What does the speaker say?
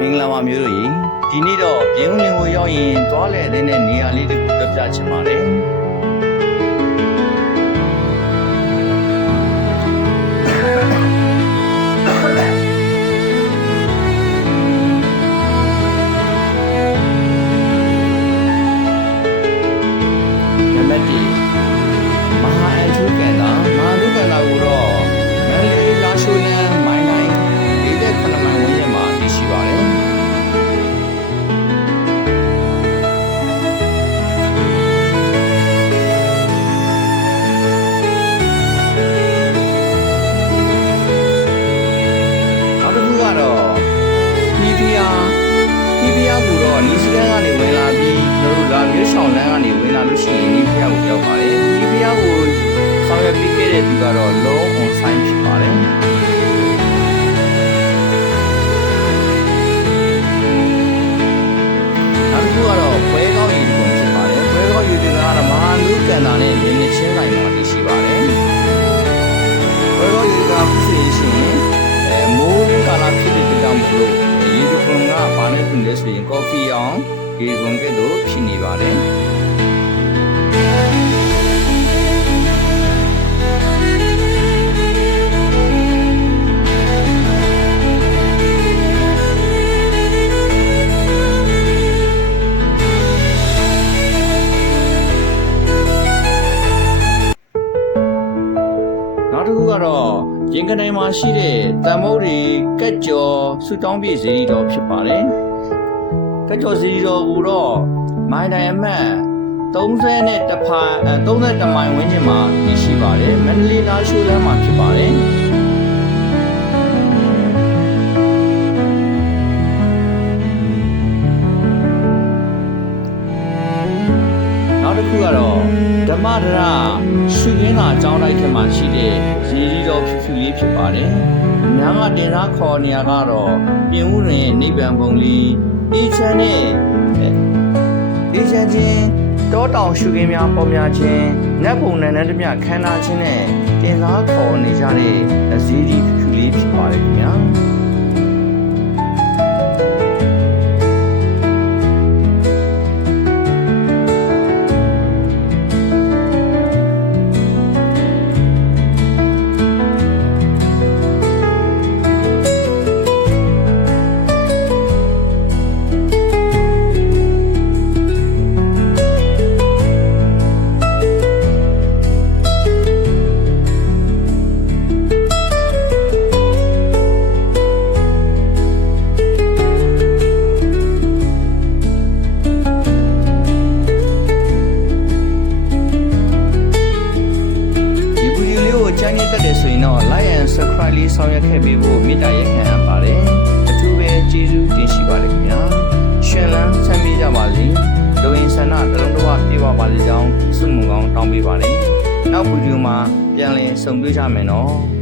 မင်္ဂလာပါမျိုးတို့ရေဒီနေ့တော့ပြင်ဦးလင်းကိုရောက်ရင်သွားလဲတဲ့နေရာလေးတစ်ခုပြပြချင်ပါတယ်နံပါတ်1မဟာအထုကန်တာကိုတော့မန္တလေးလာရှိုးလမ်းမိုင်းတိုင်း48မိုင်ဝန်းကျင်မှာတည်ရှိပါတယ်နီးစည်းကနေဝင်လာပြီးတို့လာမျိုးဆောင်လမ်းကနေဝင်လာလို့ရှိရင်နီးဖျားကိုရောက်ပါတယ်။နီးဖျားကိုဆောင်ရွက်ပြီးခဲ့တဲ့သူကတော့လုံး on sign ဖြစ်ပါတယ်။နောက်တစ်ခုကတော့ပွဲကောင်းရည်ပုံဖြစ်ပါတယ်။ပွဲကောင်းရည်တွေကတော့မဟာလူကန်တာနဲ့နေနေချင်းဆိုင်မှာတည်ရှိပါတယ်။ပွဲကောင်းရည်ကဖြစ်ရှိရင်မိုးရင်းကာလဖြစ်တဲ့ကြောင့်မလို့ရေဒီကွန်ကဘာနဲ့ပြင်လဲဆိုရင်ကော်ဖီအောင်ရေကွန်ကဲ့သို့ဖြစ်နေပါတယ်နောက်တစ်ခုကတော့ရင်ကနေမှာရှိတဲ့တန်မိုးတွေကက်ကျော်ဆူတောင်းပြည့်ဇီရီတော်ဖြစ်ပါတယ်။ကက်ကျော်ဇီရီတော်ကိုတော့မိုင်းတိုင်းအမှတ်32မိုင်ဝန်းကျင်မှာတည်ရှိပါတယ်။မန္တလေးလာရှိုးလမ်းမှာဖြစ်ပါတယ်။နောက်တစ်ခုကတော့ဓမ္မဒရရှုခင်းသာကျောင်းတိုက်ထဲမှာရှိတဲ့ဇီရီတော်ဖြူဖြူလေးဖြစ်ပါတယ်။အများကတင်သားခေါ်နေရကတော့ပြင်ဦးတွင်နိဗ္ဗာန်ဘုံလေးအေးချမ်းခြင်းတောတောင်ရှုခင်းများပေါ်များခြင်းနတ်ဘုံနန်းတမျှခမ်းနားခြင်းနဲ့တင်သားခေါ်နေကြတဲ့ဇီရီဖြူဖြူလေးဖြစ်ပါတယ်ခင်ဗျာ။ဆိုရင်တော့ like and subscribe လေးဆောင်ရွက်ခဲ့ပေးဖို့မေတ္တာရပ်ခံအပ်ပါတယ်အထူးပဲကျေးဇူးတင်ရှိပါတယ်ခင်ဗျာရှင်လန်းဆမ်းမြေးကြပါစေလူရင်းဆန္ဒတလုံးတော်ပြေပါပါစေကြောင်းဆုမွန်ကောင်းတောင်းပေးပါတယ်နောက်ဗီဒီယိုမှာပြန်လည်ဆုံတွေ့ကြမယ်နော်